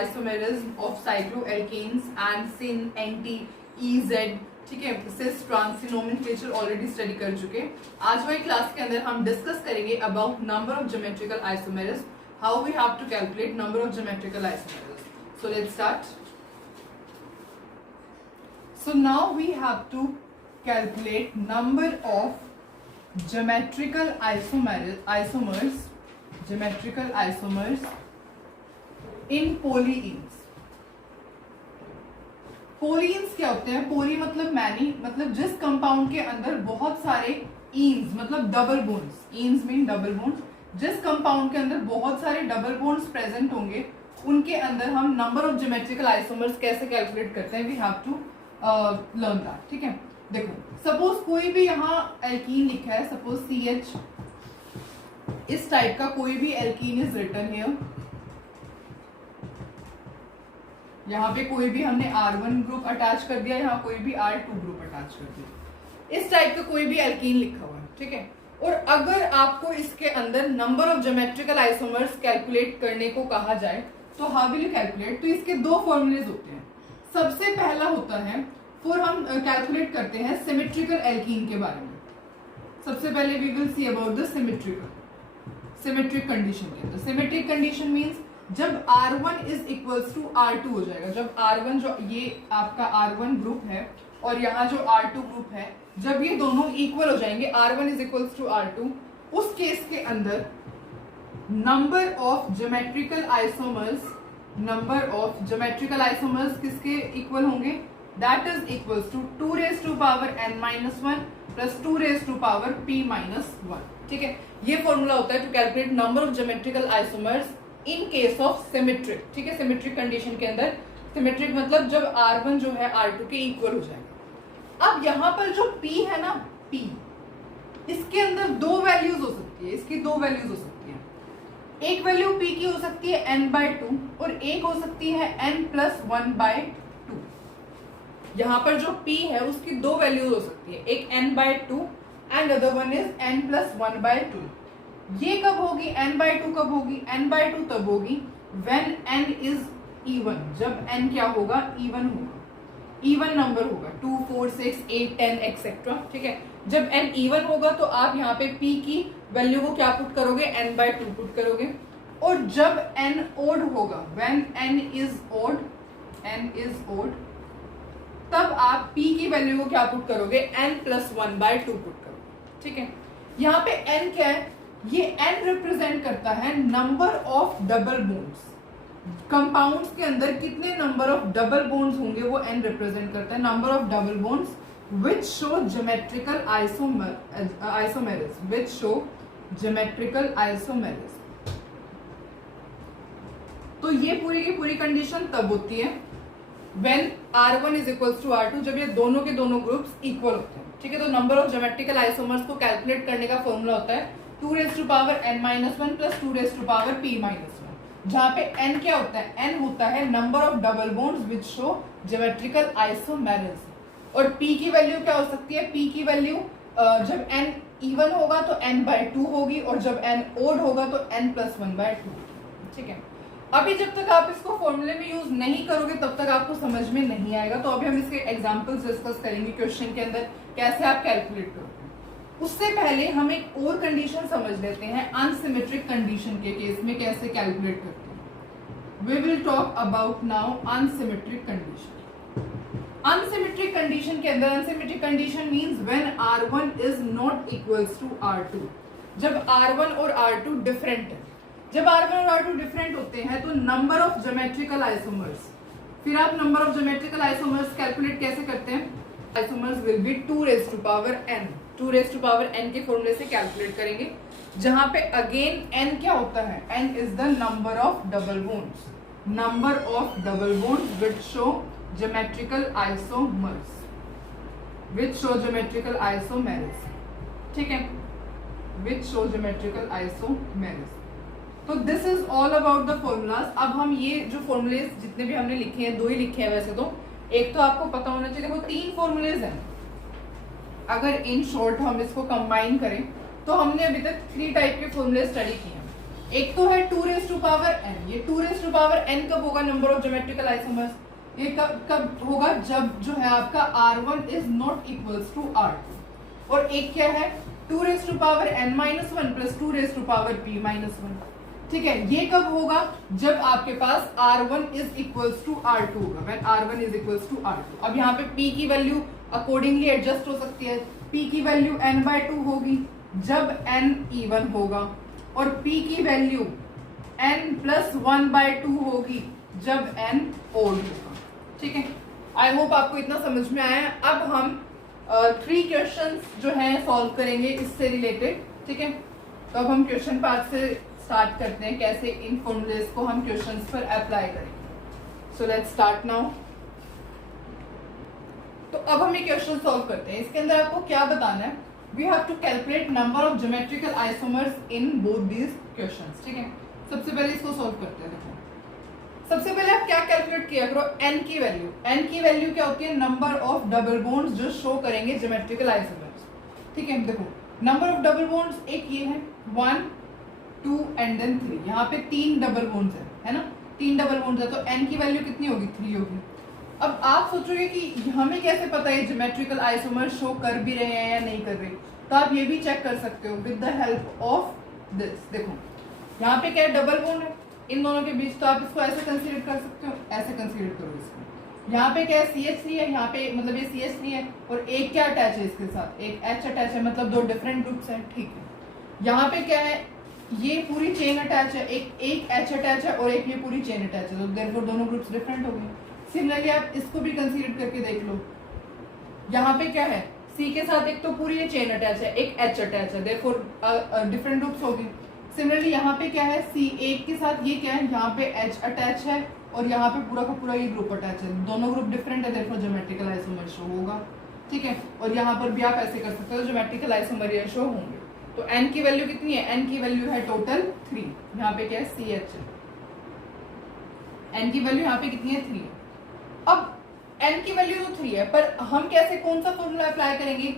Isomerism of cycloalkanes and syn, anti, EZ, ठीक है, cis, trans, nomenclature already study कर चुके। आज वाली क्लास के अंदर हम डिस्कस करेंगे about number of geometrical isomerism, how we have to calculate number of geometrical isomerism. So let's start. So now we have to calculate number of geometrical isomers in polyenes। polyenes क्या होते हैं? पोली मतलब many, मतलब जिस compound के अंदर बहुत सारे ईन्स मतलब डबल बोन्स, ईन्स मीन डबल बोन्स, जिस कंपाउंड के अंदर बहुत सारे डबल बोन्स प्रेजेंट होंगे उनके अंदर हम नंबर ऑफ ज्योमेट्रिकल आइसोमर्स कैसे कैलकुलेट करते हैं, we have to learn that. ठीक है, देखो सपोज कोई भी यहाँ एल्कीन लिखा है, सपोज CH, इस टाइप का कोई भी एल्कीन इज रिटन हियर, यहाँ पे कोई भी हमने R1 ग्रुप अटैच कर दिया, यहाँ कोई भी R2 ग्रुप अटैच कर दिया, इस टाइप का कोई भी एल्कीन लिखा हुआ है। ठीक है, और अगर आपको इसके अंदर number of geometrical isomers calculate करने को कहा जाए तो हाउ विल यू कैलकुलेट? तो इसके दो फॉर्मूलेज होते हैं। सबसे पहला होता है, फिर हम कैलकुलेट करते हैं सिमेट्रिकल एल्कीन के बारे में। सबसे पहले we will see about the symmetric condition के अंदर। सिमेट्रिक कंडीशन मींस जब R1 is equals to R2 हो जाएगा, जब R1 जो ये आपका R1 ग्रुप है और यहाँ जो R2 ग्रुप है, जब ये दोनों इक्वल हो जाएंगे, R1 is equals to R2, उस केस के अंदर नंबर ऑफ ज्योमेट्रिकल आइसोमर्स किसके इक्वल होंगे? That is equals to 2 raised to power n-1 plus 2 raised to power p-1। ठीक है, ये फॉर्मूला होता है to calculate number of geometrical isomers in case of symmetric. ठीक है, सिमेट्रिक कंडीशन के अंदर, सिमेट्रिक मतलब जब R1 जो है R2 के इक्वल हो जाएगा। अब यहाँ पर जो P है ना, P, इसके अंदर दो वैल्यूज हो सकती है, इसकी दो वैल्यूज हो सकती है। एक वैल्यू P की हो सकती है n/2 और एक हो सकती है n+1/2। यहाँ पर जो P है उसकी दो वैल्यूज हो सकती है, एक n/2 and other one is n+1/2। ये कब होगी? n/2 कब होगी? n/2 तब होगी when n is even, जब n क्या होगा? even होगा, even नंबर होगा, 2, 4, 6, 8, 10 एक्सेट्रा। ठीक है, जब n even होगा तो आप यहाँ पे p की वैल्यू को क्या पुट करोगे? n/2 पुट करोगे। और जब n odd होगा, when n is odd, तब आप p की वैल्यू को क्या पुट करोगे? n+1/2 पुट करोगे। ठीक है, यहाँ पे n क्या है? ये n रिप्रेजेंट करता है number of double bonds. Compounds के अंदर कितने नंबर ऑफ डबल बोन्स होंगे वो n रिप्रेजेंट करता है, number of double bonds which show geometrical isomerism। तो ये पूरी की पूरी कंडीशन तब होती है when R1 is equals to R2, जब ये दोनों के दोनों ग्रुप्स इक्वल होते हैं। ठीक है, तो नंबर ऑफ ज्योमेट्रिकल आइसोमर्स को कैलकुलेट करने का फॉर्मूला होता है 2 raised to power n-1 plus 2 raised to power p-1, जहाँ पे n क्या होता है? n होता है number of double bonds which show geometrical isomerism. और p की वैल्यू क्या हो सकती है? p की वैल्यू जब n इवन होगा तो n/2 होगी और जब n ओड होगा तो n+1/2। ठीक है, अभी जब तक आप इसको फॉर्मूले में यूज नहीं करोगे तब तक आपको समझ में नहीं आएगा। तो अभी हम इसके एग्जांपल्स डिस्कस करेंगे क्वेश्चन के अंदर कैसे आप कैलकुलेट करोगे। उससे पहले हम एक और कंडीशन समझ लेते हैं, अनसिमेट्रिक कंडीशन के केस में कैसे कैलकुलेट करते हैं। We will talk about now unsymmetric condition. Unsymmetric condition के अंदर, unsymmetric condition means when R1 is not equals to R2, जब R1 और R2 डिफरेंट है। जब R1 और R2 डिफरेंट होते हैं तो नंबर ऑफ ज्योमेट्रिकल आइसोमर्स, फिर आप number of geometrical isomers calculate कैसे करते हैं? Isomers will be 2 raised to power n, 2 raised to power n के फॉर्मूले से कैलकुलेट करेंगे, जहां पे अगेन n क्या होता है? n is the number of double bonds, number of double bonds which show geometrical isomerism. ठीक है, विच शो ज्योमेट्रिकल आइसोमेरिज्म। तो this is all about the formulas. अब हम ये जो फॉर्मूलेज जितने भी हमने लिखे हैं, दो ही लिखे हैं वैसे तो, एक तो आपको पता होना चाहिए, देखो 3 फॉर्मूलेज हैं। अगर इन शॉर्ट हम इसको कंबाइन करें तो हमने अभी तक 3 टाइप के फॉर्मूले स्टडी किए हैं। एक तो है 2 रेज टू पावर n, ये 2 रेज टू पावर n कब होगा नंबर ऑफ ज्योमेट्रिकल आइसोमर्स, ये कब होगा जब जो है आपका r1 is not equals to r2, और एक क्या है 2 raise to power n minus 1 plus 2 raise to power p minus 1। ठीक है, ये कब होगा जब आपके पास r1 is equals to r2 होगा, when r1 is equals to r2। अब यहाँ पे p की वैल्यू अकॉर्डिंगली एडजस्ट हो सकती है, p की वैल्यू n/2 होगी जब n इवन होगा, और p की वैल्यू n+1/2 होगी जब n ओड होगा। ठीक है, आई होप आपको इतना समझ में आया है। अब हम 3 क्वेश्चंस जो हैं सॉल्व करेंगे इससे रिलेटेड। ठीक है, तो अब हम क्वेश्चन 5 से स्टार्ट करते हैं, कैसे इन फॉर्मूलेस को हम क्वेश्चंस पर अप्लाई करेंगे। सो लेट्स स्टार्ट नाउ। तो अब हम ये क्वेश्चन सॉल्व करते हैं। इसके अंदर आपको क्या बताना है, we have to calculate number of geometrical isomers in both these questions. ठीक है, सबसे पहले इसको सॉल्व करते हैं। देखो, सबसे पहले आप क्या कैलकुलेट किया करो, n की वैल्यू। n की वैल्यू क्या होती है, नंबर ऑफ डबल बॉन्ड्स जो शो करेंगे ज्योमेट्रिकल आइसोमर्स। ठीक है, देखो नंबर ऑफ डबल बॉन्ड्स एक ये है 1 2 एंड देन 3, यहाँ पे 3 डबल बॉन्ड्स है ना, 3 डबल बॉन्ड्स है, तो n की वैल्यू कितनी होगी 3 होगी। अब आप सोचोगे कि हमें कैसे पता है ज्योमेट्रिकल आइसोमर शो कर भी रहे हैं या नहीं कर रहे, तो आप ये भी चेक कर सकते हो with the help of this. देखो यहाँ पे क्या डबल बॉन्ड है इन दोनों के बीच, तो आप इसको ऐसे कंसीडर कर सकते हो, ऐसे कंसीडर करो इसको। यहाँ पे क्या है CH3 है, यहाँ पे मतलब ये CH3 है, और एक क्या अटैच है इसके साथ, एक H अटैच है, मतलब 2 डिफरेंट ग्रुप्स हैं। ठीक है, यहाँ पे क्या है, ये पूरी चेन अटैच है, एक H अटैच है और एक ये पूरी चेन अटैच है, तो देयरफॉर दोनों ग्रुप्स डिफरेंट हो गए। सिमिलरली आप इसको भी कंसीडर करके देख लो, यहाँ पे क्या है C के साथ एक तो पूरी ये चेन अटैच है, एक H अटैच है, देयरफॉर डिफरेंट ग्रुप्स हो गए। सिमिलरली यहाँ पे क्या है, C एक के साथ ये क्या है, यहाँ पे H अटैच है और यहाँ पे पूरा का पूरा ये ग्रुप अटैच है, दोनों ग्रुप डिफरेंट है, देयरफॉर ज्योमेट्रिकल आइसोमर शो होगा। ठीक है, और यहाँ पर भी आप ऐसे कर सकते हो, ज्योमेट्रिकल आइसोमर ये शो होंगे। तो n की वैल्यू कितनी है, n की वैल्यू है टोटल 3, यहाँ पे क्या है CH है, n की वैल्यू यहाँ पे कितनी है 3। अब n की वैल्यू तो 3 है, पर हम कैसे कौन सा फॉर्मूला अप्लाई करेंगे,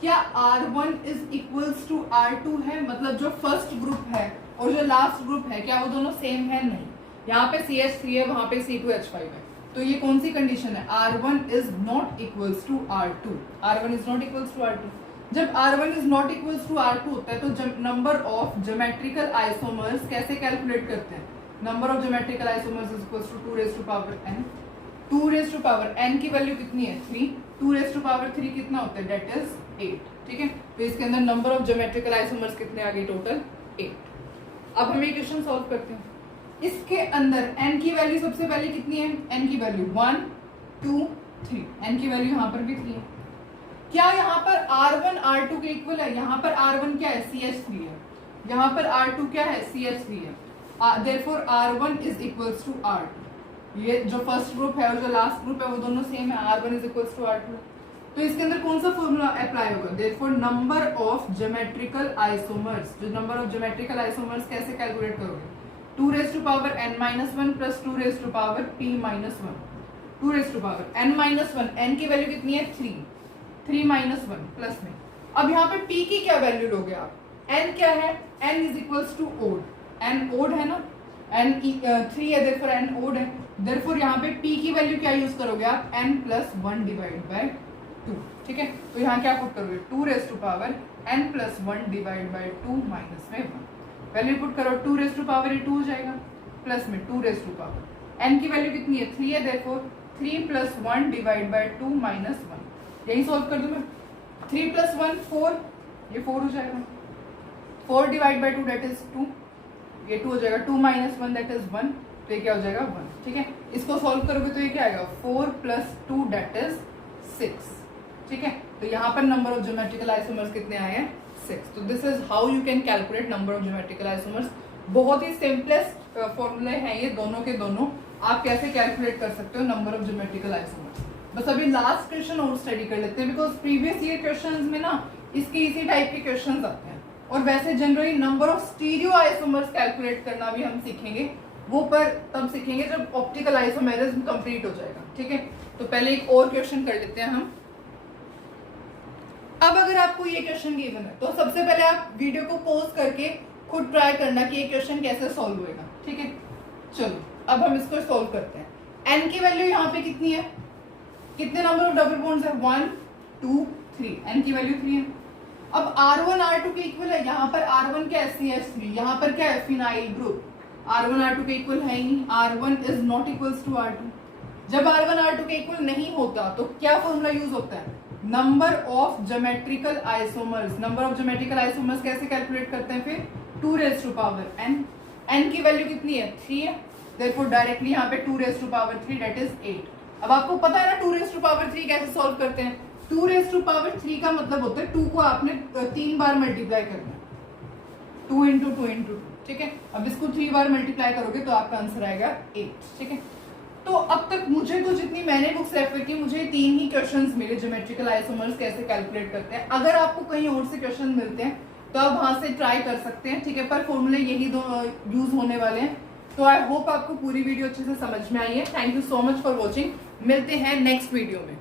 क्या R1 is equals to R2 है, मतलब जो फर्स्ट ग्रुप है और जो लास्ट ग्रुप है क्या वो दोनों सेम है, नहीं। यहाँ पे CH3 है, वहां पे C2H5 है, तो ये कौन सी कंडीशन है, R1 is not equals to R2, R1 is not equals to R2। जब R1 is not equals to R2 होता है तो नंबर ऑफ ज्योमेट्रिकल आइसोमर्स कैसे कैलकुलेट करते हैं, number of geometrical isomers is equals to 2 raise to power n। 2 raise to power n की value कितनी है 3, 2 रेज टू पावर 3 कितना होता है, दैट इज 8। ठीक है, तो इसके अंदर नंबर ऑफ ज्योमेट्रिकल आइसोमर्स कितने आ गए, टोटल 8। अब हम ये क्वेश्चन सॉल्व करते हैं। इसके अंदर n की वैल्यू सबसे पहले कितनी है, n की वैल्यू 1 2 3, n की वैल्यू यहाँ पर भी 3 है। क्या यहाँ पर R1 R2 के इक्वल है, यहाँ पर R1 क्या है CH3 है, यहाँ पर R2 क्या है CH3 है, therefore R1 is equals to R2। ये जो फर्स्ट ग्रुप है और जो लास्ट ग्रुप है वो दोनों सेम है, R1 is equals to R2। तो इसके अंदर कौन सा फॉर्मूला अप्लाई होगा, therefore number of geometrical isomers, जो नंबर ऑफ ज्योमेट्रिकल आइसोमर्स कैसे कैलकुलेट करोगे, 2 raise to power n-1 plus 2 raise to power p-1, 2 raise to power n-1, n की वैल्यू कितनी है 3, 3-1 प्लस में। अब यहाँ पे p की क्या वैल्यू लोगे आप, n क्या है, n is equals to odd, n odd है ना, n 3 है, देयरफॉर n ओड है, देयरफॉर यहाँ पे p की वैल्यू क्या यूज करोगे आप, n+1 डिवाइड बाय 2। ठीक है, तो यहाँ क्या पुट करोगे, 2 raise to power n+1 divide by 2 minus में 1, वैल्यू पुट करो, 2 रेज टू पावर ये 2 हो जाएगा, प्लस में 2 रेज टू पावर n की वैल्यू कितनी है 3 है, देयरफॉर 3+1 डिवाइड बाय 2 माइनस 1, यही सॉल्व कर दूं मैं, 3+1 4, ये 4 हो जाएगा, 4 डिवाइड बाय 2 दैट इज 2, ये 2 हो जाएगा, 2 माइनस 1 दैट इज 1, तो ये क्या हो जाएगा 1। ठीक है, इसको सॉल्व करोगे तो ये क्या आएगा 4 + 2 दैट इज 6। ठीक है, तो यहाँ पर नंबर ऑफ ज्योमेट्रिकल आइसोमर्स कितने आए हैं 6। तो this is how you can calculate number of geometrical isomers. बहुत ही सिंपलेस्ट फॉर्मूले हैं ये दोनों के दोनों, आप कैसे कैलकुलेट कर सकते हो नंबर ऑफ ज्योमेट्रिकल आइसोमर्स। बस अभी लास्ट क्वेश्चन और स्टडी कर लेते हैं, बिकॉज प्रीवियस ईयर क्वेश्चंस में ना इसके इसी टाइप के क्वेश्चंस आते हैं, और वैसे generally number of stereo isomers calculate करना भी हम सीखेंगे, वो पर तब सीखेंगे जब ऑप्टिकल आइसोमेरिज्म कंप्लीट हो जाएगा। ठीक है, तो पहले एक और क्वेश्चन कर लेते हैं हम। अब अगर आपको ये क्वेश्चन गिवन है तो सबसे पहले आप वीडियो को पॉज करके खुद ट्राई करना कि ये क्वेश्चन कैसे सॉल्व होएगा, ठीक है। चलो अब हम इसको सॉल्व करते हैं। एन की वैल्यू यहाँ पे कितनी है, कितने नंबर ऑफ डबल बॉन्ड्स है, 1 2 3, एन की वैल्यू 3 है। अब R1 R2 के इक्वल है, यहाँ पर R1 क्या है, CH3, यहाँ पर क्या है, फिनाइल ग्रुप। R1 R2 के इक्वल है ही नहीं, R1 is not equals to R2। जब R1 R2 के इक्वल नहीं होता तो क्या फॉर्मूला यूज होता है, number of geometrical isomers. Number of geometrical isomers कैसे कैलकुलेट करते हैं फिर, 2 raise to power n। n की वैल्यू कितनी है, 3 है, देयरफॉर डायरेक्टली यहाँ पे 2 raise to power 3 that is 8। अब आपको पता है ना 2 रेज़ टू पावर 3 कैसे सॉल्व करते हैं। 2 रेज़ टू पावर 3 का मतलब होता है 2 को आपने 3 बार मल्टीप्लाई करना है, 2 इंटू 2 इंटू 2, ठीक है। अब इसको 3 बार मल्टीप्लाई करोगे तो आपका आंसर आएगा 8, ठीक है। तो अब तक मुझे तो जितनी मैंने बुक्स रेफर की, मुझे 3 ही क्वेश्चंस मिले ज्योमेट्रिकल आइसोमर्स कैसे कैलकुलेट करते हैं। अगर आपको कहीं और से क्वेश्चन मिलते हैं तो आप वहां से ट्राई कर सकते हैं, ठीक है, पर फॉर्मूले यही दो यूज होने वाले हैं। तो आई होप आपको पूरी वीडियो अच्छे से समझ में आई है। Thank you so much for watching, मिलते हैं नेक्स्ट वीडियो में।